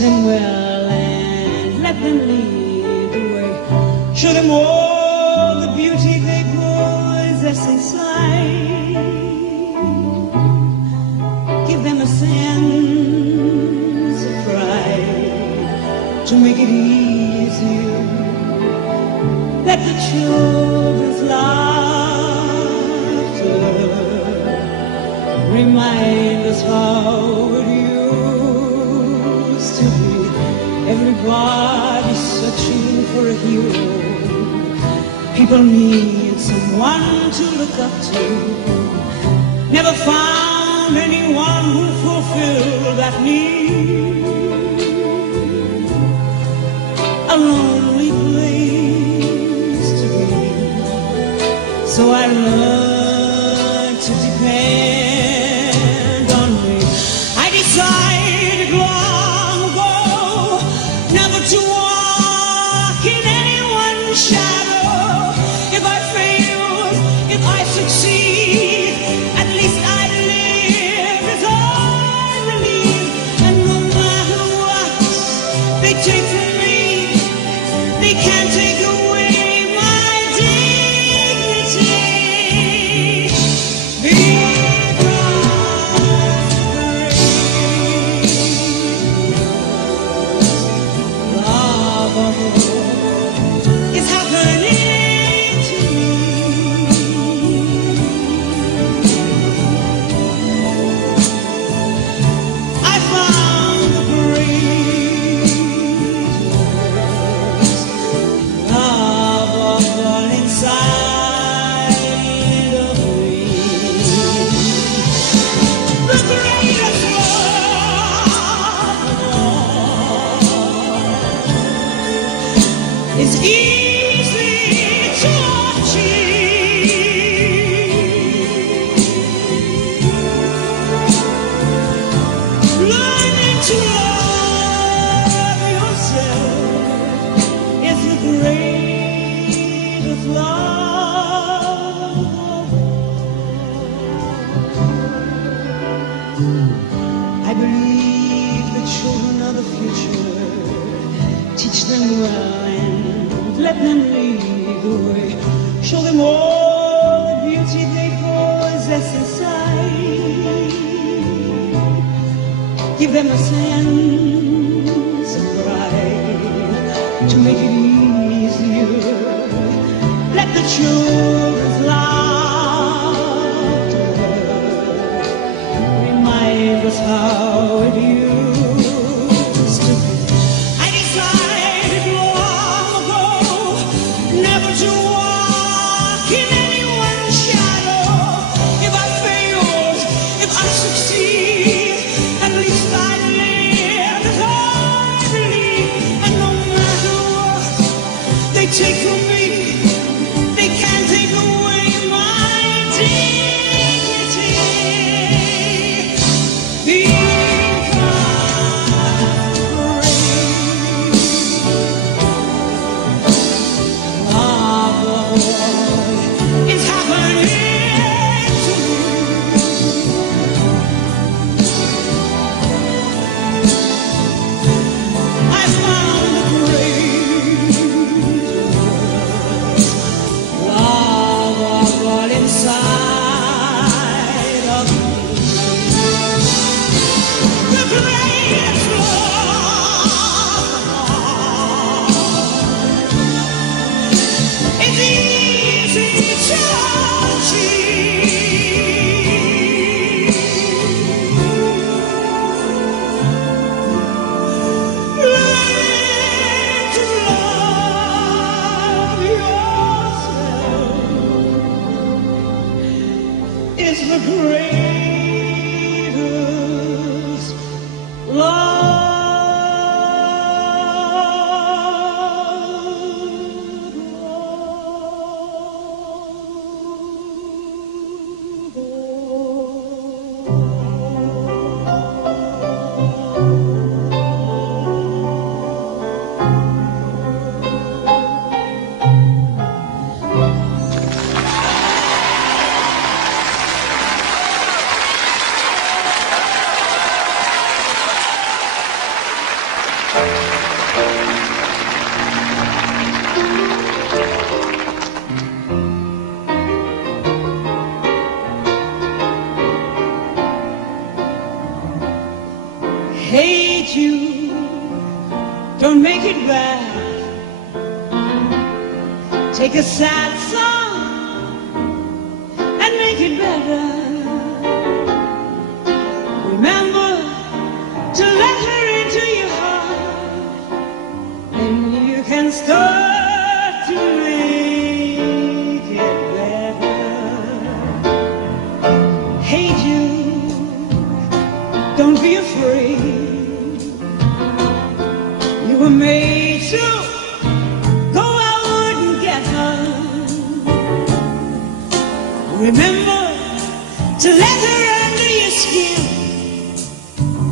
them well and let them lead the way. Show them all the beauty they possess inside. Give them a sense of pride to make it easier. Let the children's laughter remind us how it used to be. Everybody searching for a hero. People need someone to look up to. Never found anyone who fulfilled that need. A lonely place to be. So I learned to depend on me. I decided long ago never to walk in anyone's shadow. If I fail, if I succeed, at least I live as I believe. And no matter what they take from me, they can't take away my dignity. It's happening to me. I found the greatest love of all inside of me. The greatest love of all is easy to achieve. Learning to love yourself is the greatest love of all. I believe the children are the future. Teach them well and let them lead the way. Show them all the beauty they possess inside. Give them a sense of pride to make it easier. Let the children's laughter remind us how it used to be. I decided long ago never to walk in anyone's shadow. If I fail, if I succeed, at least I live as I believe. And no matter what they take from me, they can't take away my dignity. It's happening to me. I found the great don't make it bad. Take a sad song and make it better. Remember to let her into your heart, and you can start to make it better. Hey Jude, don't be afraid. You were made to go out and get her. Remember to let her under your skin,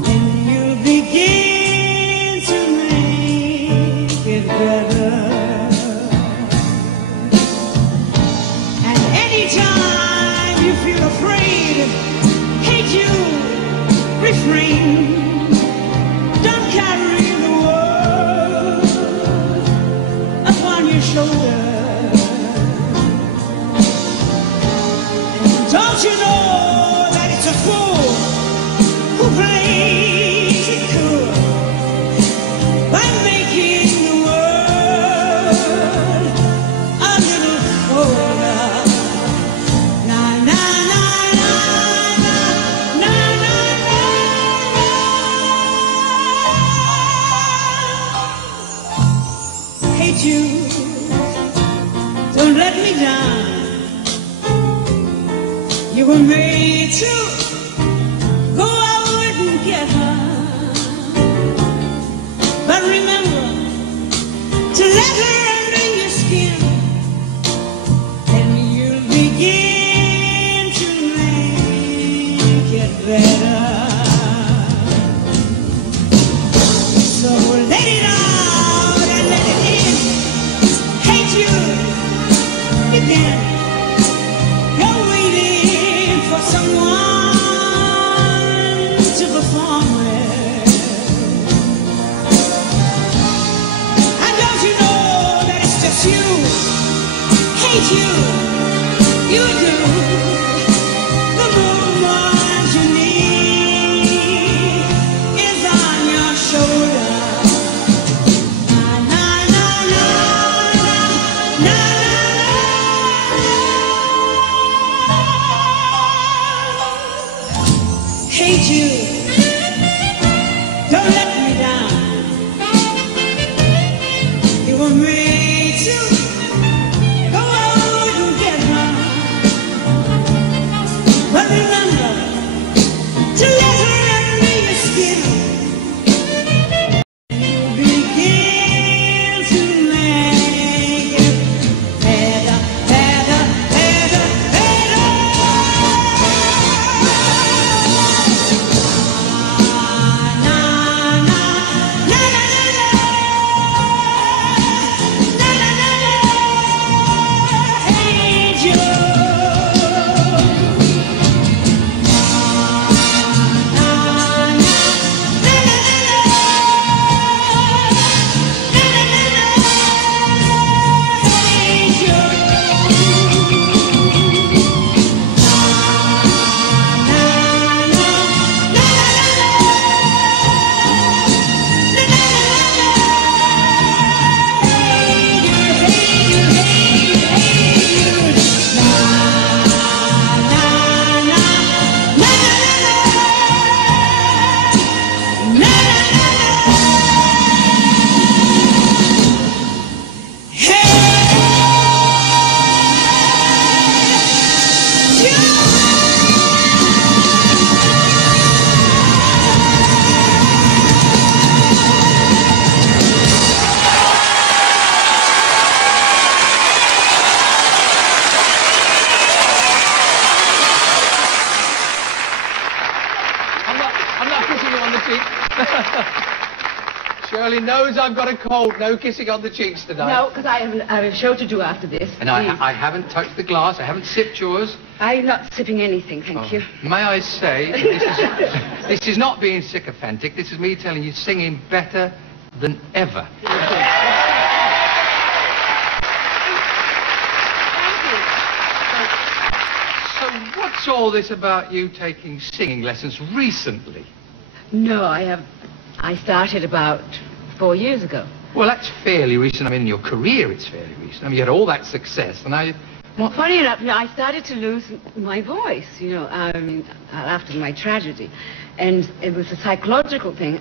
and you'll begin to make it better. And anytime you feel afraid, hey Jude, refrain. Don't carry the world upon your shoulder. And don't you know that it's a fool who plays it cool by making the world a little colder? Na na na na na na na na. Hey Jude, don't let me down. You were made to go out and get her. But remember to let her under your skin, and you'll begin to make it better. So let it out and let it in. Hey Jude, begin. You're waiting for someone to perform with. And don't you know that it's just you? Hey Jude, you do the movement you need is on your shoulder. Na na na na na na. Hey Jude, don't let me down. You were made to go out and get her. But remember to let her under your skin. Begin to make it better, better, better, better. Shirley knows I've got a cold. No kissing on the cheeks tonight. No, because I have a show to do after this. And I haven't touched the glass. I haven't sipped yours. I'm not sipping anything, thank you. May I say, this is not being sycophantic. This is me telling you singing better than ever. Thank you. So what's all this about you taking singing lessons recently? No, I started about 4 years ago. Well, that's fairly recent. I mean, in your career, it's fairly recent. I mean, you had all that success, and I... Well, funny enough, I started to lose my voice, I mean, after my tragedy. And it was a psychological thing,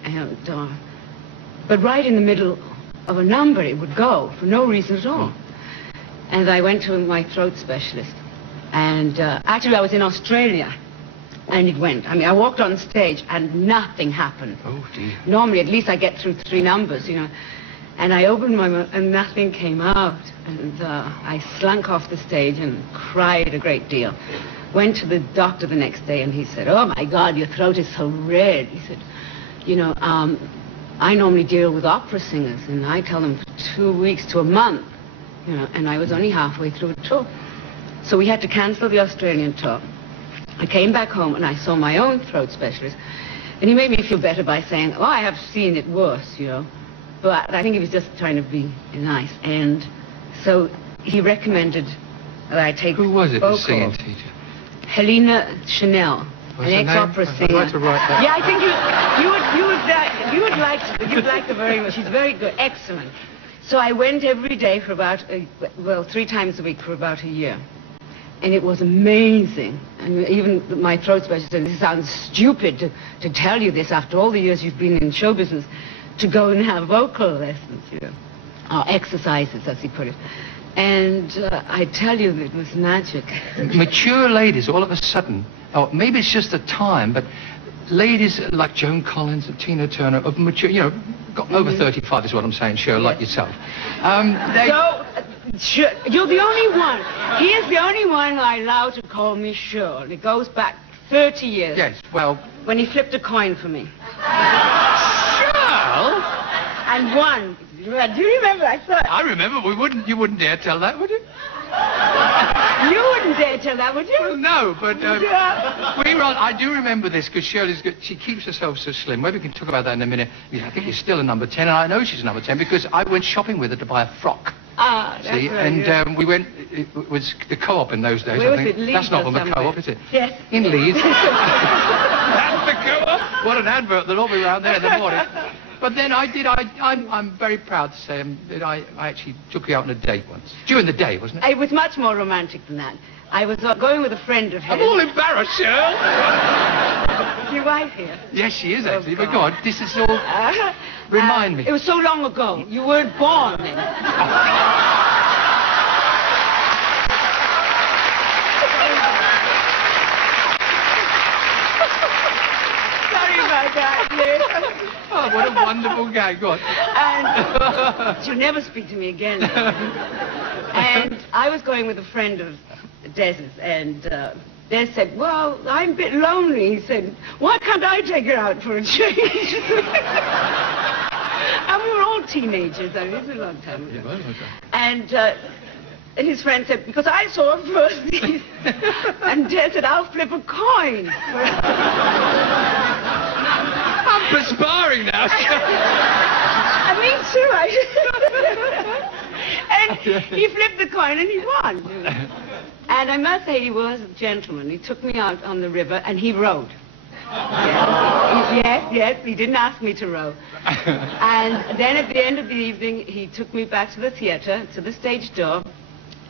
but right in the middle of a number, it would go for no reason at all. And I went to my throat specialist. And actually, I was in Australia, and it went. I mean, I walked on stage, and nothing happened. Oh, dear. Normally, at least I get through 3 numbers, And I opened my mouth, and nothing came out. And I slunk off the stage and cried a great deal. Went to the doctor the next day, and he said, "Oh, my God, your throat is so red." He said, I normally deal with opera singers, and I tell them for 2 weeks to a month, and I was only halfway through a tour. So we had to cancel the Australian tour. I came back home, and I saw my own throat specialist, and he made me feel better by saying, "Oh, I have seen it worse, But I think he was just trying to be nice. And so he recommended that I take Who was it, the singing vocal. teacher? Helen Chenel, What's an her ex-opera name? singer. I'd like to write that. Yeah, I think you'd like her very much. She's very good, excellent. So I went every day for about, 3 times a week for about a year. And it was amazing. And even my throat specialist said, "This sounds stupid to tell you this after all the years you've been in show business, to go and have vocal lessons, or exercises, as he put it." And I tell you, it was magic. Mature ladies, all of a sudden, oh, maybe it's just the time, but ladies like Joan Collins and Tina Turner, of mature, got over 35 is what I'm saying, Shirley, like yourself. You're the only one. He is the only one who I allow to call me Shirley. It goes back 30 years. Yes, well... When he flipped a coin for me. Shirley? And won. Do you remember? I remember. You wouldn't dare tell that, would you? You wouldn't dare tell that, would you? Well, no, but I do remember this because Shirley's good. She keeps herself so slim. Maybe we can talk about that in a minute. I think she's still a number 10, and I know she's a number 10 because I went shopping with her to buy a frock. Ah, that's See, right, and we went. It was the Co-op in those days. Where I was think it? Leeds that's not or on the somewhere? Co-op, is it? Yes. In Leeds. That's the Co-op. What an advert! They'll all be around there in the morning. But then I'm very proud to say that I actually took you out on a date once. During the day, wasn't it? It was much more romantic than that. I was going with a friend of his. I'm all embarrassed, Shirley. Is your wife here? Yes, she is actually. Oh, But God, this is all... Remind me. It was so long ago. You weren't born then. Sorry about that, yes. Oh, what a wonderful guy. Go on. And she'll never speak to me again. And I was going with a friend of Des's, and Des said, "Well, I'm a bit lonely." He said, "Why can't I take her out for a change?" And we were all teenagers. I mean, it was a long time ago. Yeah, well, okay. And his friend said, "Because I saw her first." And Des said, "I'll flip a coin." I'm perspiring now. Me too. And he flipped the coin and he won. And I must say he was a gentleman. He took me out on the river and he rowed. Yes, he didn't ask me to row. And then at the end of the evening, he took me back to the theater, to the stage door,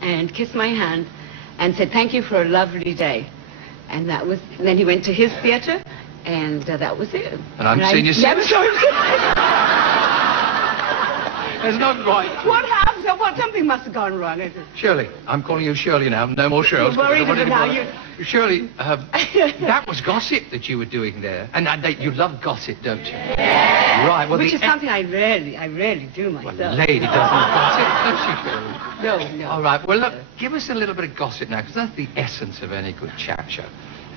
and kissed my hand and said, "Thank you for a lovely day." And then he went to his theater, and that was it. And I'm seeing you never saw him. It's not right. What happened? Well, something must have gone wrong. Shirley, I'm calling you Shirley now. No more Shirley. Shirley, that was gossip that you were doing there. And you love gossip, don't you? Yeah. Right. Well, which is something I rarely do myself. Well, a lady doesn't gossip, does she, Shirley? No. All right. Well, look, give us a little bit of gossip now, because that's the essence of any good chat show.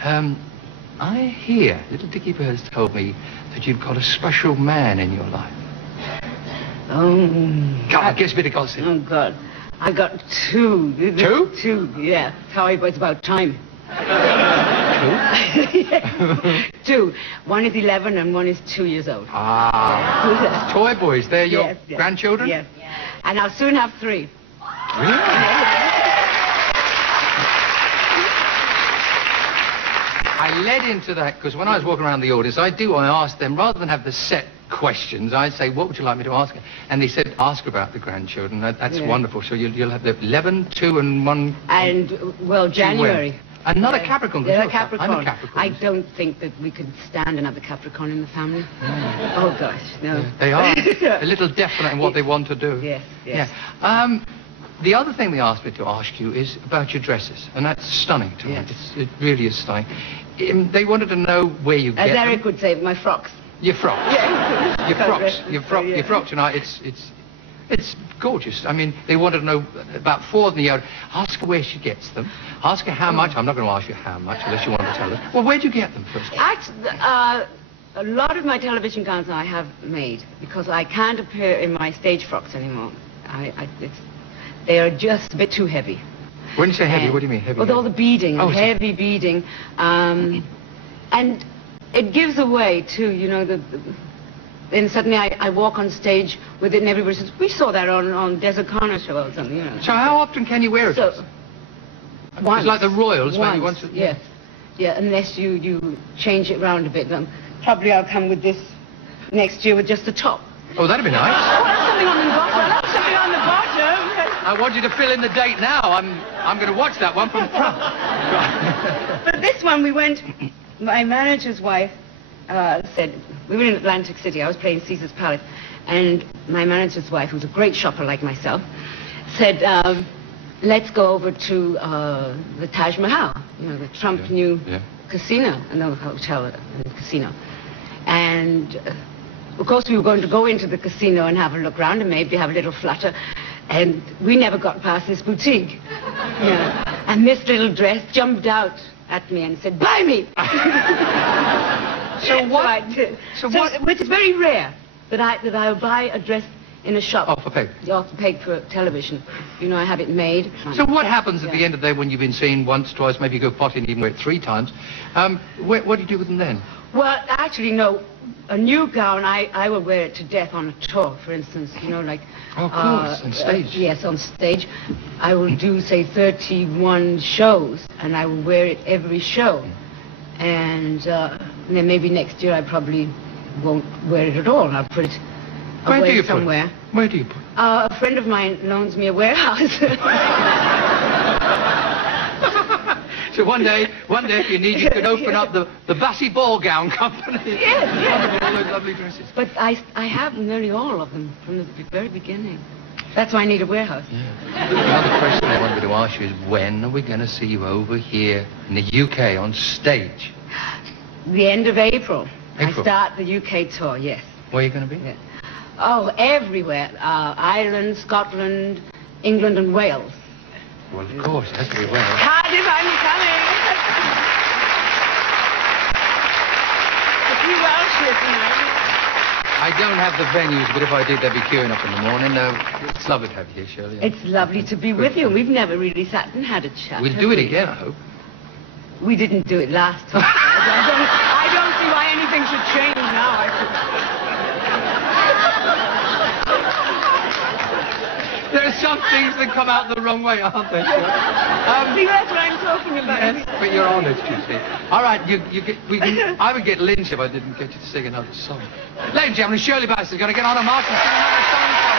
I hear, little Dickie Bird's told me that you've got a special man in your life. Oh. Come on, give us a bit of gossip. Oh, God. I got 2. 2? 2, yeah. It's about time. 2? 2. One is 11 and one is 2 years old. Ah. Toy boys, they're your grandchildren? Yes. And I'll soon have 3. Really? I led into that because when I was walking around the audience, I asked them, rather than have the set questions. I say, what would you like me to ask her? And they said, ask her about the grandchildren. That's wonderful. So you'll have the 11, 2 and 1... And, well, January. Another Capricorn. Another Capricorn. I'm a Capricorn. I don't think that we could stand another Capricorn in the family. Oh, gosh, no. Yeah, they are a little definite in what they want to do. Yes, yes. Yeah. The other thing they asked me to ask you is about your dresses, and that's stunning to me. It really is stunning. They wanted to know where you get As Eric them. would say, my frocks. Your frocks. Yeah. Your frocks. You know, it's gorgeous. I mean, they wanted to know about 4 of them. Ask her where she gets them. Ask her how much. I'm not going to ask you how much unless you want to tell us. Well, where do you get them first? Actually, a lot of my television gowns I have made because I can't appear in my stage frocks anymore. They are just a bit too heavy. When you say heavy, what do you mean heavy? With all the beading, heavy beading, and it gives away too. You know, then suddenly I walk on stage with it, and everybody says, "We saw that on Des O'Connor show or something." You know. So how often can you wear it? So, once. It's like the Royals, once, maybe once. Yes. Yeah, unless you change it round a bit. Probably I'll come with this next year with just the top. Oh, that'd be nice. Oh, that's something on the bottom. That's something on the bottom. I want you to fill in the date now. I'm going to watch that one from front. But this one, we went. My manager's wife said we were in Atlantic City. I was playing Caesar's Palace, and my manager's wife, who's a great shopper like myself, said, "Let's go over to the Taj Mahal. You know, the Trump new casino, no hotel, casino, and." Of course, we were going to go into the casino and have a look around and maybe have a little flutter. And we never got past this boutique. Yeah. And this little dress jumped out at me and said, "Buy me!" So what? Which is very rare that I would buy a dress in a shop. Off the peg. Off the peg for television. You know, I have it made. So what happens at the end of the day when you've been seen once, twice, maybe you go potty and even wear it 3 times? What do you do with them then? Well, actually, no. A new gown, I will wear it to death on a tour, for instance, you know, like... Oh, of course, on stage. Yes, on stage. I will do, say, 31 shows, and I will wear it every show. And then maybe next year I probably won't wear it at all. I'll put it away somewhere. Where do you put it? A friend of mine loans me a warehouse. So one day, if you need, you could open up the Bassey Ball Gown Company. Yes. All those lovely dresses. But I have nearly all of them from the very beginning. That's why I need a warehouse. Yeah. Another question I wanted to ask you is, when are we going to see you over here in the UK on stage? The end of April. I start the UK tour, yes. Where are you going to be? Yeah. Oh, everywhere. Ireland, Scotland, England and Wales. Well, of course, it has to be Wales. Cardiff, I'm coming. A few Welshes, you know. I don't have the venues, but if I did, they'd be queuing up in the morning. It's lovely to have you here, Shirley. It's lovely to be with you. We've never really sat and had a chat. We'll do it again, I hope. We didn't do it last time. I don't see why anything should change now. There are some things that come out the wrong way, aren't there? See, that's what I'm talking about. Yes, but you're honest, you see. All right, I would get lynched if I didn't get you to sing another song. Ladies and gentlemen, Shirley Bassey is going to get on a march and sing another song.